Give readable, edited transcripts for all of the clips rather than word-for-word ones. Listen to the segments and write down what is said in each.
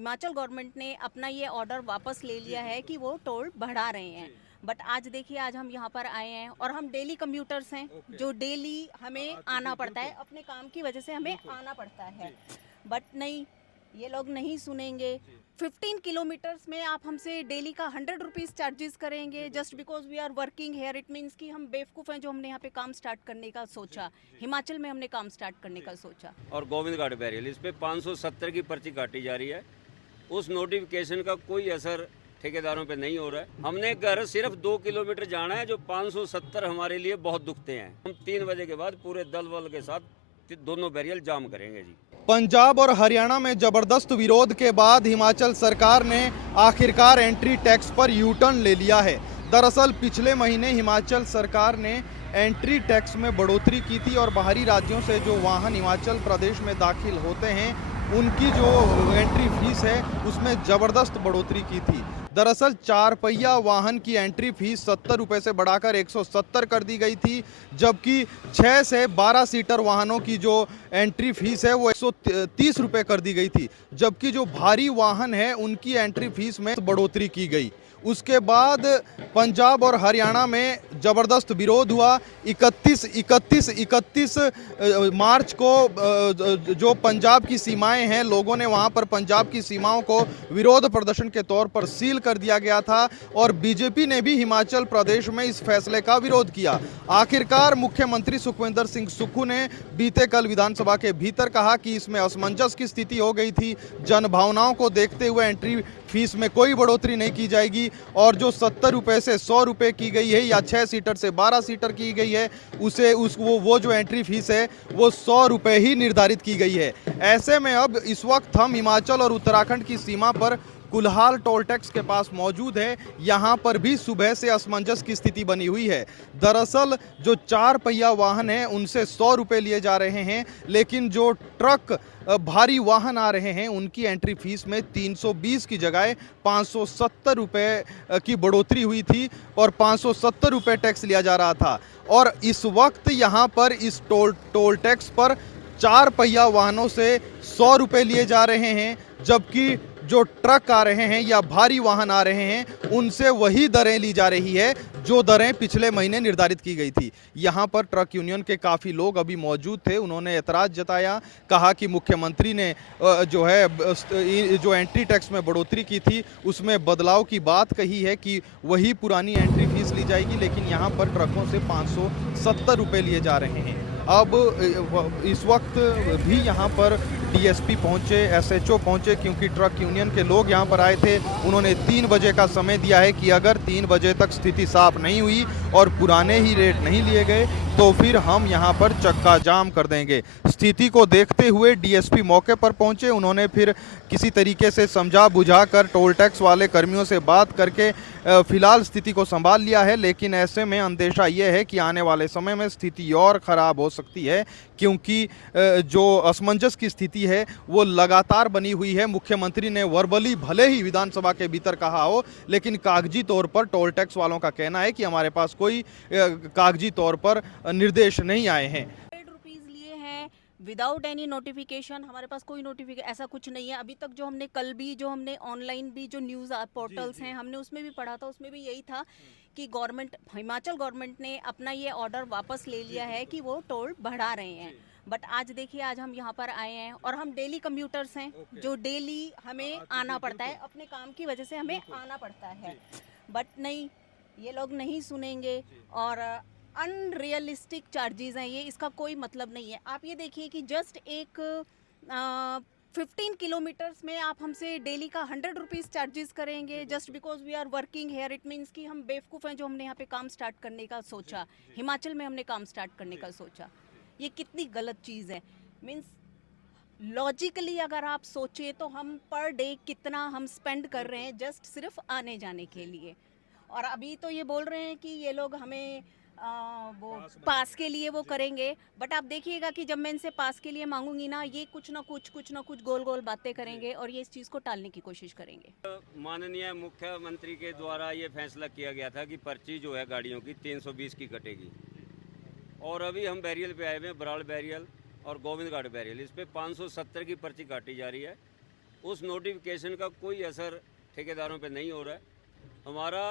Himachal government ने अपना ये ऑर्डर वापस ले लिया है कि वो टोल बढ़ा रहे हैं। बट आज देखिए, आज हम यहाँ पर आए हैं और हम डेली कम्यूटर्स हैं, जो डेली हमें आना पड़ता है, अपने काम की वजह से हमें आना पड़ता है। बट नहीं, ये लोग नहीं सुनेंगे। 15 किलोमीटर्स में आप हमसे डेली का 100 रुपीज़ चार्जेस करेंगे just because we are working here. It means कि हम बेवकूफ़ हैं जो हमने यहाँ पे काम स्टार्ट करने का सोचा, हिमाचल में हमने काम स्टार्ट करने का सोचा। और गोविंद घाट बैरियल इस पे 570 की पर्ची काटी जा रही है। उस नोटिफिकेशन का कोई असर ठेकेदारों पे नहीं हो रहा है। हमने घर सिर्फ 2 किलोमीटर जाना है, जो 570 हमारे लिए बहुत दुखते हैं। हम 3 बजे के बाद पूरे दल बल के साथ दोनों बैरियल जाम करेंगे जी। पंजाब और हरियाणा में जबरदस्त विरोध के बाद हिमाचल सरकार ने आखिरकार एंट्री टैक्स पर यू टर्न ले लिया है। दरअसल पिछले महीने हिमाचल सरकार ने एंट्री टैक्स में बढ़ोतरी की थी और बाहरी राज्यों से जो वाहन हिमाचल प्रदेश में दाखिल होते हैं उनकी जो एंट्री फीस है उसमें ज़बरदस्त बढ़ोतरी की थी। दरअसल 4 पहिया वाहन की एंट्री फीस 70 रुपये से बढ़ाकर 170 कर दी गई थी, जबकि 6 से 12 सीटर वाहनों की जो एंट्री फीस है वो 130 रुपये कर दी गई थी, जबकि जो भारी वाहन है उनकी एंट्री फीस में बढ़ोतरी की गई। उसके बाद पंजाब और हरियाणा में ज़बरदस्त विरोध हुआ। 31 मार्च को जो पंजाब की सीमाएं हैं, लोगों ने वहां पर पंजाब की सीमाओं को विरोध प्रदर्शन के तौर पर सील कर दिया गया था और बीजेपी ने भी हिमाचल प्रदेश में इस फैसले का विरोध किया। आखिरकार मुख्यमंत्री सुखविंदर सिंह सुक्खू ने बीते कल विधानसभा के भीतर कहा कि इसमें असमंजस की स्थिति हो गई थी, जनभावनाओं को देखते हुए एंट्री फीस में कोई बढ़ोतरी नहीं की जाएगी और जो 70 रुपये से 100 रुपये की गई है या 6 सीटर से 12 सीटर की गई है वो जो एंट्री फीस है वो 100 रुपये ही निर्धारित की गई है। ऐसे में अब इस वक्त हम हिमाचल और उत्तराखंड की सीमा पर कुल्हाल टोल टैक्स के पास मौजूद है। यहाँ पर भी सुबह से असमंजस की स्थिति बनी हुई है। दरअसल जो 4 पहिया वाहन हैं उनसे 100 रुपये लिए जा रहे हैं, लेकिन जो ट्रक भारी वाहन आ रहे हैं उनकी एंट्री फीस में 320 की जगह 570 रुपये की बढ़ोतरी हुई थी और 570 रुपये टैक्स लिया जा रहा था। और इस वक्त यहाँ पर इस टोल टैक्स पर 4 पहिया वाहनों से 100 रुपये लिए जा रहे हैं, जबकि जो ट्रक आ रहे हैं या भारी वाहन आ रहे हैं उनसे वही दरें ली जा रही है जो दरें पिछले महीने निर्धारित की गई थी। यहाँ पर ट्रक यूनियन के काफ़ी लोग अभी मौजूद थे, उन्होंने एतराज़ जताया, कहा कि मुख्यमंत्री ने जो एंट्री टैक्स में बढ़ोतरी की थी उसमें बदलाव की बात कही है कि वही पुरानी एंट्री फीस ली जाएगी, लेकिन यहाँ पर ट्रकों से 570 रुपये लिए जा रहे हैं। अब इस वक्त भी यहाँ पर डीएसपी पहुँचे, एसएचओ पहुँचे, क्योंकि ट्रक यूनियन के लोग यहाँ पर आए थे। उन्होंने 3 बजे का समय दिया है कि अगर 3 बजे तक स्थिति साफ नहीं हुई और पुराने ही रेट नहीं लिए गए तो फिर हम यहाँ पर चक्का जाम कर देंगे। स्थिति को देखते हुए डीएसपी मौके पर पहुँचे, उन्होंने फिर किसी तरीके से समझा बुझा कर टोल टैक्स वाले कर्मियों से बात करके फिलहाल स्थिति को संभाल लिया है। लेकिन ऐसे में अंदेशा ये है कि आने वाले समय में स्थिति और ख़राब हो सकती है, क्योंकि जो असमंजस की स्थिति है वो लगातार बनी हुई है। मुख्यमंत्री ने वर्बली भले ही विधानसभा के भीतर कहा हो, लेकिन कागजी तौर पर टोल टैक्स वालों का कहना है कि हमारे पास कोई कागजी तौर पर निर्देश नहीं आए हैं। 100 रुपीज़ लिए हैं विदाउट एनी नोटिफिकेशन। हमारे पास कोई नोटिफिकेशन ऐसा कुछ नहीं है अभी तक। जो हमने कल भी, जो हमने ऑनलाइन भी जो न्यूज़ पोर्टल्स हैं, हमने उसमें भी पढ़ा था, उसमें भी यही था कि हिमाचल गवर्नमेंट ने अपना ये ऑर्डर वापस ले लिया है कि वो टोल बढ़ा रहे हैं। बट आज देखिए, आज हम यहाँ पर आए हैं और हम डेली कम्यूटर्स हैं, जो डेली हमें आना पड़ता है, अपने काम की वजह से हमें आना पड़ता है। बट नहीं, ये लोग नहीं सुनेंगे और अनरियलिस्टिक चार्जेस हैं ये, इसका कोई मतलब नहीं है। आप ये देखिए कि जस्ट एक 15 किलोमीटर्स में आप हमसे डेली का 100 रुपीज़ चार्जेस करेंगे just because we are working here. It means कि हम बेवकूफ़ हैं जो हमने यहाँ पे काम स्टार्ट करने का सोचा, हिमाचल में हमने काम स्टार्ट करने का सोचा। ये कितनी गलत चीज़ है। मीन्स लॉजिकली अगर आप सोचे तो हम पर डे कितना हम स्पेंड कर रहे हैं जस्ट सिर्फ आने जाने के लिए। और अभी तो ये बोल रहे हैं कि ये लोग हमें वो पास के लिए वो करेंगे। बट आप देखिएगा कि जब मैं इनसे पास के लिए मांगूंगी ना, ये कुछ ना कुछ गोल गोल बातें करेंगे और ये इस चीज़ को टालने की कोशिश करेंगे। माननीय मुख्यमंत्री के द्वारा ये फैसला किया गया था कि पर्ची जो है गाड़ियों की 320 की कटेगी, और अभी हम बैरियल पे आए हुए हैं, बराड़ बैरियल और गोविंद घाट बैरियल। इस पे 570 की पर्ची काटी जा रही है। उस नोटिफिकेशन का कोई असर ठेकेदारों पे नहीं हो रहा है। हमारा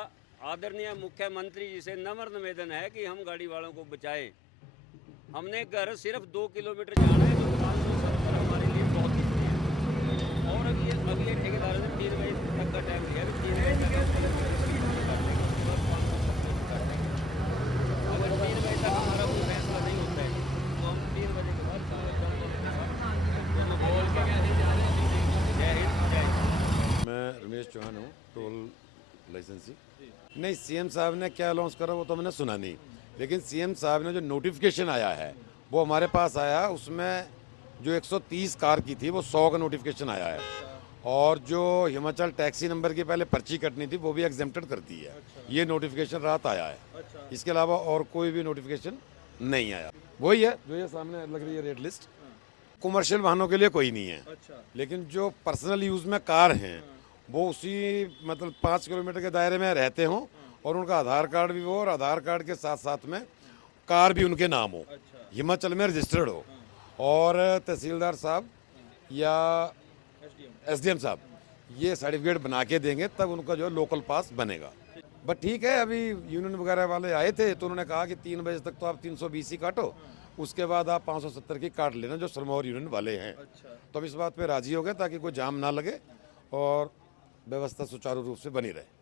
आदरणीय मुख्यमंत्री जी से नम्र निवेदन है कि हम गाड़ी वालों को बचाएं। हमने घर सिर्फ 2 किलोमीटर जाना है, जो 570 हमारे लिए बहुत ईजी है। और अभी ये ठेकेदारों ने 3 बजे तक का टाइम दिया, 3 बजे तक हम 570 काट देंगे। अगर 3 बजे तक हमारा कोई फैसला नहीं होता है तो हम 3 बजे के बाद बोल के जय हिंद जय हिंद। मैं रमेश चौहान हूँ, टोल लाइसेंसी। नहीं, सीएम साहब ने क्या अनाउंस करा वो तो मैंने सुना नहीं, लेकिन सीएम साहब ने जो नोटिफिकेशन आया है वो हमारे पास आया, उसमें जो 130 कार की थी वो 100 का नोटिफिकेशन आया है, और जो हिमाचल टैक्सी नंबर की पहले पर्ची कटनी थी वो भी एग्जेम्प्टेड करती है। ये नोटिफिकेशन रात आया है, इसके अलावा और कोई भी नोटिफिकेशन नहीं आया। वही है जो ये सामने लग रही है रेट लिस्ट। कमर्शियल वाहनों के लिए कोई नहीं है, लेकिन जो पर्सनल यूज़ में कार हैं वो उसी मतलब 5 किलोमीटर के दायरे में रहते हों और उनका आधार कार्ड भी हो, और आधार कार्ड के साथ साथ में कार भी उनके नाम हो, हिमाचल में रजिस्टर्ड हो, और तहसीलदार साहब या एसडीएम साहब ये सर्टिफिकेट बना के देंगे, तब उनका जो है लोकल पास बनेगा। बट ठीक है, अभी यूनियन वगैरह वाले आए थे तो उन्होंने कहा कि 3 बजे तक तो आप 320 ही काटो, उसके बाद आप 570 की काट लेना जो सिरमौर यूनियन वाले हैं। तो अब इस बात पे राजी हो गए ताकि कोई जाम ना लगे और व्यवस्था सुचारू रूप से बनी रहे।